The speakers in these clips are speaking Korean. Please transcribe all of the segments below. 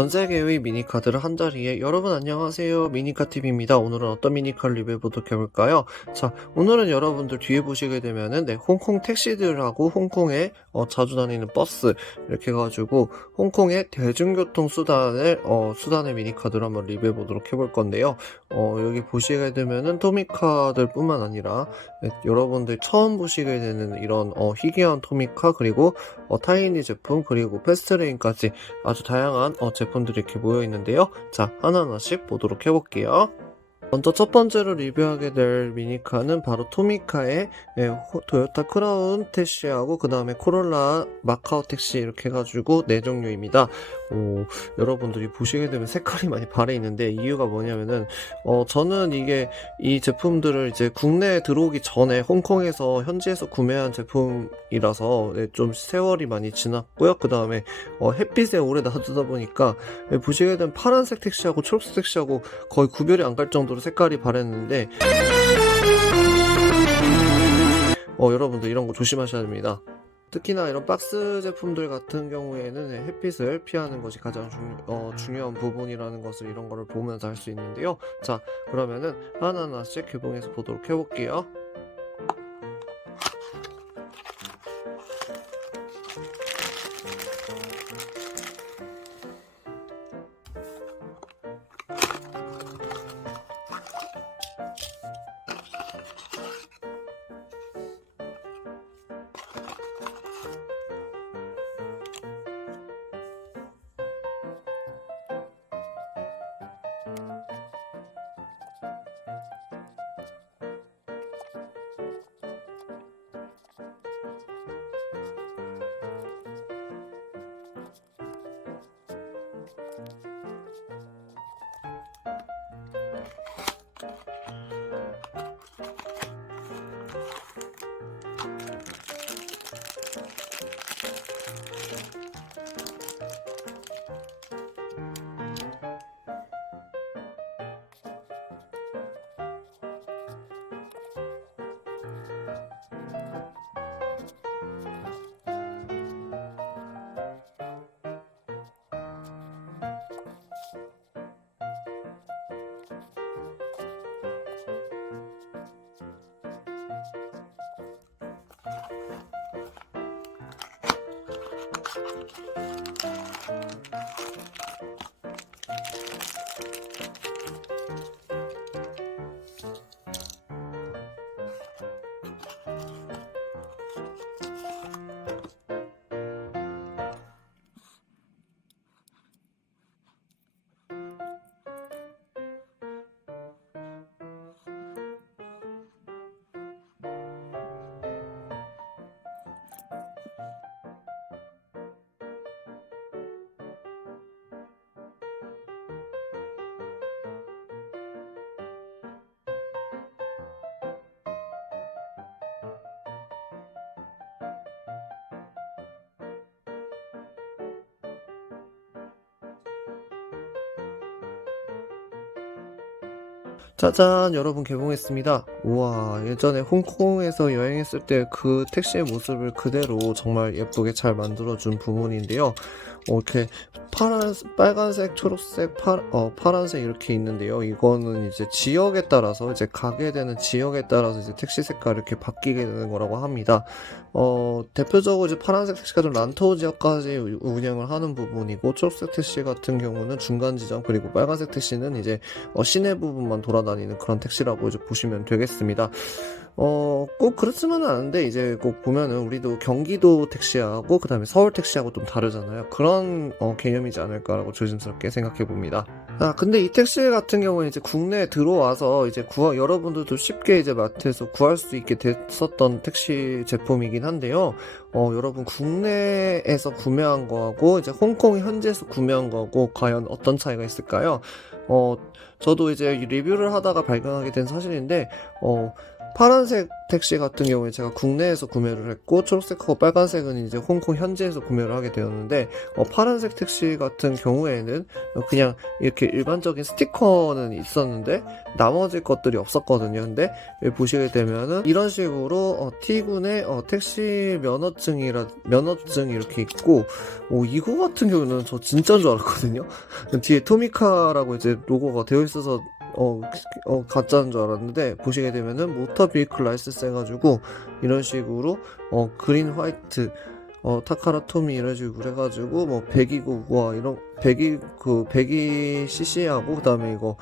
전세계의 미니카들을 한자리에 여러분 안녕하세요, 미니카TV입니다. 오늘은 어떤 미니카를 리뷰해보도록 해볼까요? 자, 오늘은 여러분들 뒤에 보시게 되면은 홍콩 택시들하고 홍콩에 자주 다니는 버스 이렇게 해가지고 홍콩의 대중교통 수단의 미니카들을 한번 리뷰해보도록 해볼 건데요. 여기 보시게 되면은 토미카들 뿐만 아니라 여러분들 처음 보시게 되는 이런 희귀한 토미카, 그리고 타이니 제품, 그리고 패스트레인까지 아주 다양한 제품들이 이렇게 모여 있는데요. 자, 하나하나씩 보도록 해볼게요. 먼저 첫 번째로 리뷰하게 될 미니카는 바로 토미카의 토요타 크라운 택시하고 그 다음에 코롤라 마카오 택시 이렇게 해가지고 4종류입니다. 여러분들이 보시게 되면 색깔이 많이 발해 있는데 이유가 뭐냐면은 저는 이 제품들을 이제 국내에 들어오기 전에 홍콩에서 현지에서 구매한 제품이라서 좀 세월이 많이 지났고요. 그 다음에 햇빛에 오래 놔두다 보니까 보시게 되면 파란색 택시하고 초록색 택시하고 거의 구별이 안 갈 정도로 색깔이 바랬는데 여러분들 이런 거 조심하셔야 됩니다. 특히나 이런 박스 제품들 같은 경우에는 햇빛을 피하는 것이 가장 중요한 부분이라는 것을 이런 거를 보면서 알 수 있는데요. 자, 그러면은 하나하나씩 개봉해서 보도록 해볼게요. 짜잔, 여러분 개봉했습니다. 우와, 예전에 홍콩에서 여행했을 때 그 택시의 모습을 그대로 정말 예쁘게 잘 만들어준 부분인데요. 이렇게 빨간색, 초록색, 파란색 이렇게 있는데요. 이거는 이제 지역에 따라서, 이제 가게 되는 지역에 따라서 이제 택시 색깔이 이렇게 바뀌게 되는 거라고 합니다. 대표적으로 이제 파란색 택시가 좀 란토 지역까지 운영을 하는 부분이고, 초록색 택시 같은 경우는 중간 지점, 그리고 빨간색 택시는 이제 시내 부분만 돌아다니는 그런 택시라고 이제 보시면 되겠습니다. 꼭 그렇지만은 않은데 이제 꼭 보면은 우리도 경기도 택시하고 그 다음에 서울 택시하고 좀 다르잖아요. 그런 개념이지 않을까라고 조심스럽게 생각해 봅니다. 근데 이 택시 같은 경우는 이제 국내에 들어와서 이제 여러분들도 쉽게 이제 마트에서 구할 수 있게 됐었던 택시 제품이긴 한데요. 여러분 국내에서 구매한 거하고 이제 홍콩 현지에서 구매한 거하고 과연 어떤 차이가 있을까요? 저도 이제 리뷰를 하다가 발견하게 된 사실인데 파란색 택시 같은 경우에 제가 국내에서 구매를 했고, 초록색하고 빨간색은 이제 홍콩 현지에서 구매를 하게 되었는데, 파란색 택시 같은 경우에는 그냥 이렇게 일반적인 스티커는 있었는데 나머지 것들이 없었거든요. 근데 여기 보시게 되면은 이런 식으로 T군의 택시 면허증이 이렇게 있고, 이거 같은 경우는 저 진짜인 줄 알았거든요. 뒤에 토미카라고 이제 로고가 되어 있어서 가짜인 줄 알았는데, 보시게 되면은 모터 비클 라이센스 해가지고 이런 식으로 그린 화이트 타카라 토미 이런 식으로 해가지고 뭐 100이고 이런 100이 cc하고 그다음에 이거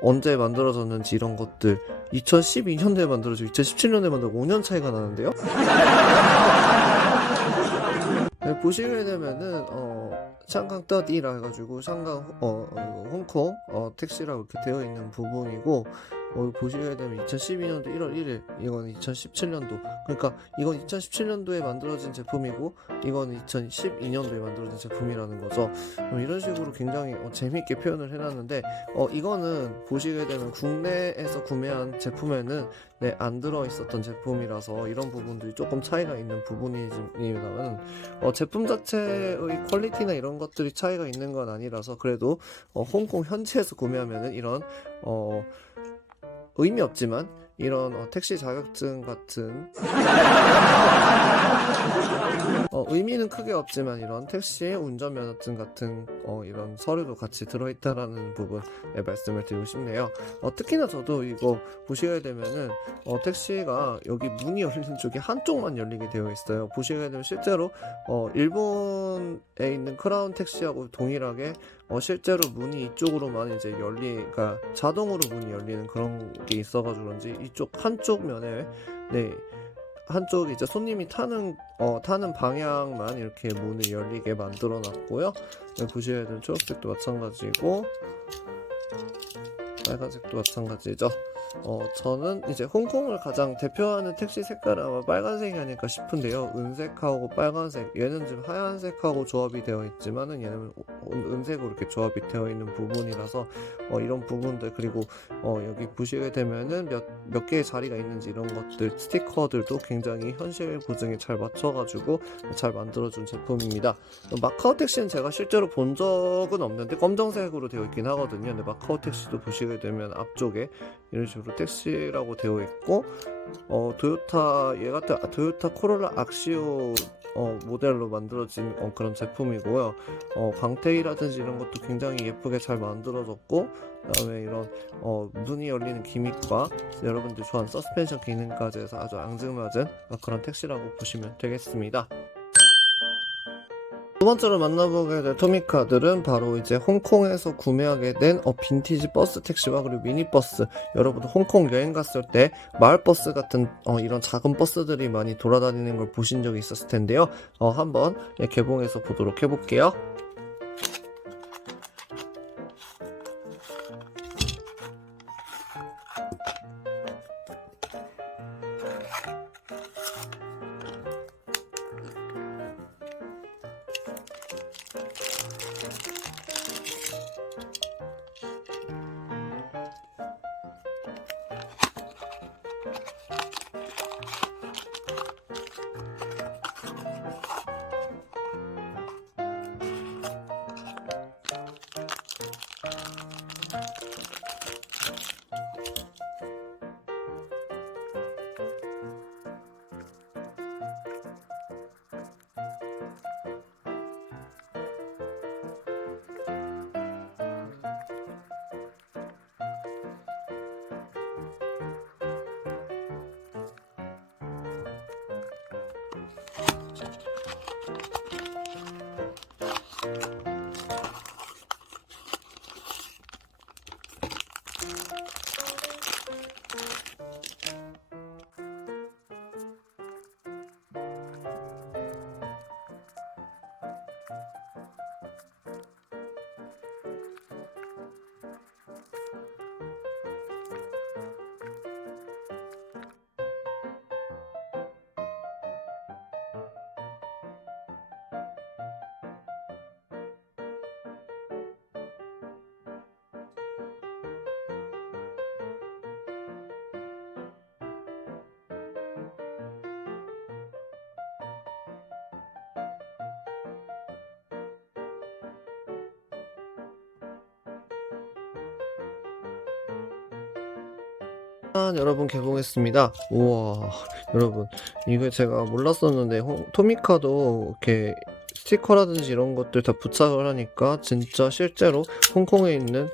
언제 만들어졌는지 이런 것들 2012년도에 만들어지고 2017년도에 만들고 5년 차이가 나는데요. 네, 보시게 되면은 샹강 떠디라 해가지고 샹강 홍콩 택시라고 이렇게 되어 있는 부분이고, 보시게 되면 2012년도 1월 1일, 이건 2017년도, 그러니까 이건 2017년도에 만들어진 제품이고 이건 2012년도에 만들어진 제품이라는 거죠. 이런 식으로 굉장히 재미있게 표현을 해놨는데, 이거는 보시게 되면 국내에서 구매한 제품에는 안 들어있었던 제품이라서 이런 부분들이 조금 차이가 있는 부분이지만, 제품 자체의 퀄리티나 이런 것들이 차이가 있는 건 아니라서, 그래도 홍콩 현지에서 구매하면은 이런 의미 없지만 이런 택시 자격증 같은 의미는 크게 없지만 이런 택시의 운전면허증 같은 이런 서류도 같이 들어있다라는 부분 말씀을 드리고 싶네요. 특히나 저도 이거 보시게 되면은 택시가 여기 문이 열리는 쪽이 한쪽만 열리게 되어 있어요. 보시게 되면 실제로 일본에 있는 크라운 택시하고 동일하게 실제로 문이 이쪽으로만 이제 그러니까 자동으로 문이 열리는 그런 게 있어가지고 그런지 이쪽 한쪽 면에 한쪽 이제 손님이 타는 방향만 이렇게 문을 열리게 만들어 놨고요. 보시게 되면 초록색도 마찬가지고 빨간색도 마찬가지죠. 저는 이제 홍콩을 가장 대표하는 택시 색깔은 아마 빨간색이 아닐까 싶은데요. 은색하고 빨간색, 얘는 지금 하얀색하고 조합이 되어 있지만은 얘는 은색으로 이렇게 조합이 되어 있는 부분이라서 이런 부분들, 그리고 여기 보시게 되면은 몇 개의 자리가 있는지 이런 것들, 스티커들도 굉장히 현실 고증에 잘 맞춰가지고 잘 만들어준 제품입니다. 마카오 택시는 제가 실제로 본 적은 없는데 검정색으로 되어 있긴 하거든요. 근데 마카오 택시도 보시게 되면 앞쪽에 이런 식으로 택시라고 되어 있고, 토요타 코롤라 악시오 모델로 만들어진 그런 제품이고요. 광택이라든지 이런 것도 굉장히 예쁘게 잘 만들어졌고, 그다음에 이런 문이 열리는 기믹과 여러분들이 좋아하는 서스펜션 기능까지 해서 아주 앙증맞은 그런 택시라고 보시면 되겠습니다. 두 번째로 만나보게 될 토미카들은 바로 이제 홍콩에서 구매하게 된 빈티지 버스 택시와 그리고 미니버스, 여러분들 홍콩 여행 갔을 때 마을버스 같은 이런 작은 버스들이 많이 돌아다니는 걸 보신 적이 있었을 텐데요. 한번 개봉해서 보도록 해볼게요. 여러분 개봉했습니다. 우와, 여러분 이거 제가 몰랐었는데 토미카도 이렇게 스티커라든지 이런 것들 다 부착을 하니까 진짜 실제로 홍콩에 있는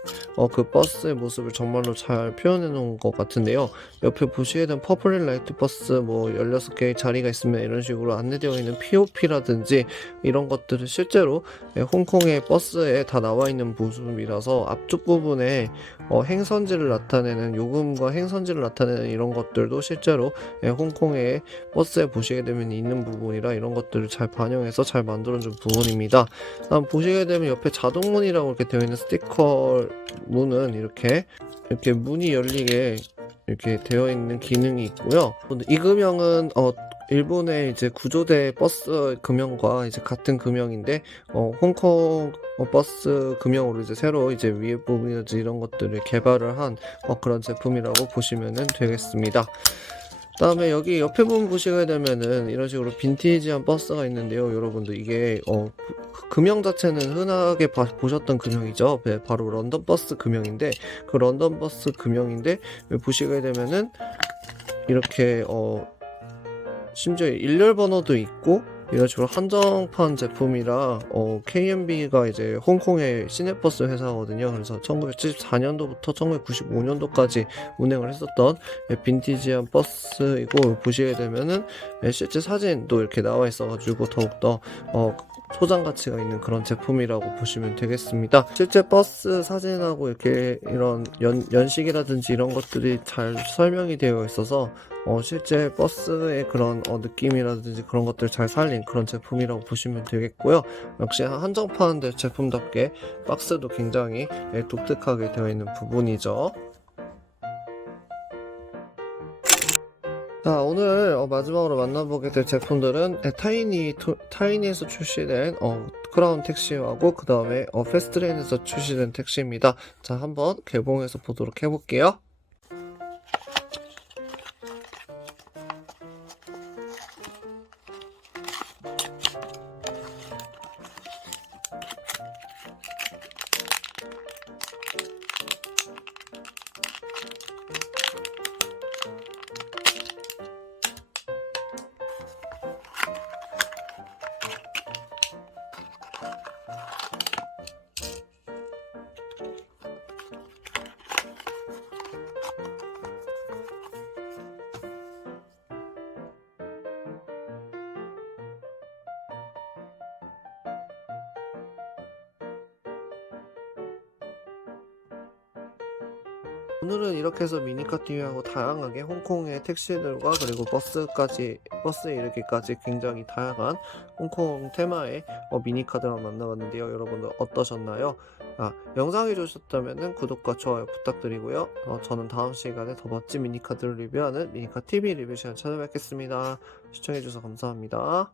그 버스의 모습을 정말로 잘 표현해 놓은 것 같은데요. 옆에 보시게 된 퍼플 라이트 버스 뭐 16개의 자리가 있으면 이런 식으로 안내되어 있는 POP라든지 이런 것들을 실제로 홍콩의 버스에 다 나와 있는 모습이라서 앞쪽 부분에 행선지를 나타내는 요금과 행선지를 나타내는 이런 것들도 실제로 홍콩의 버스에 보시게 되면 있는 부분이라 이런 것들을 잘 반영해서 잘 만들어준 부분입니다. 다음 보시게 되면 옆에 자동문이라고 이렇게 되어 있는 스티커 문은 이렇게 문이 열리게 이렇게 되어 있는 기능이 있고요. 이 금형은 일본의 이제 구조대 버스 금형과 이제 같은 금형인데 홍콩 버스 금형으로 이제 새로 이제 위에 부분이라든지 이런 것들을 개발을 한 그런 제품이라고 보시면 되겠습니다. 다음에 여기 옆에 부분 보시게 되면은 이런 식으로 빈티지한 버스가 있는데요. 여러분들 이게 금형 자체는 흔하게 보셨던 금형이죠. 네, 바로 런던 버스 금형인데 그 런던 버스 금형인데 보시게 되면은 이렇게 심지어 일렬 번호도 있고 이런 식으로 한정판 제품이라 KMB가 이제 홍콩의 시내버스 회사거든요. 그래서 1974년도부터 1995년도까지 운행을 했었던 빈티지한 버스이고 보시게 되면은 실제 사진도 이렇게 나와 있어가지고 더욱더 소장 가치가 있는 그런 제품이라고 보시면 되겠습니다. 실제 버스 사진하고 이렇게 이런 연식이라든지 이런 것들이 잘 설명이 되어 있어서 실제 버스의 그런 느낌이라든지 그런 것들 잘 살린 그런 제품이라고 보시면 되겠고요. 역시 한정판 제품답게 박스도 굉장히 독특하게 되어 있는 부분이죠. 자, 오늘 마지막으로 만나보게 될 제품들은 타이니에서 출시된 크라운 택시하고 그 다음에 패스트레인에서 출시된 택시입니다. 자, 한번 개봉해서 보도록 해볼게요. 오늘은 이렇게 해서 미니카TV하고 다양하게 홍콩의 택시들과 그리고 버스에 이르기까지 굉장히 다양한 홍콩 테마의 미니카들을 만나봤는데요. 여러분들 어떠셨나요? 영상이 좋으셨다면 구독과 좋아요 부탁드리고요. 저는 다음 시간에 더 멋진 미니카들을 리뷰하는 미니카TV 리뷰 시간 찾아뵙겠습니다. 시청해주셔서 감사합니다.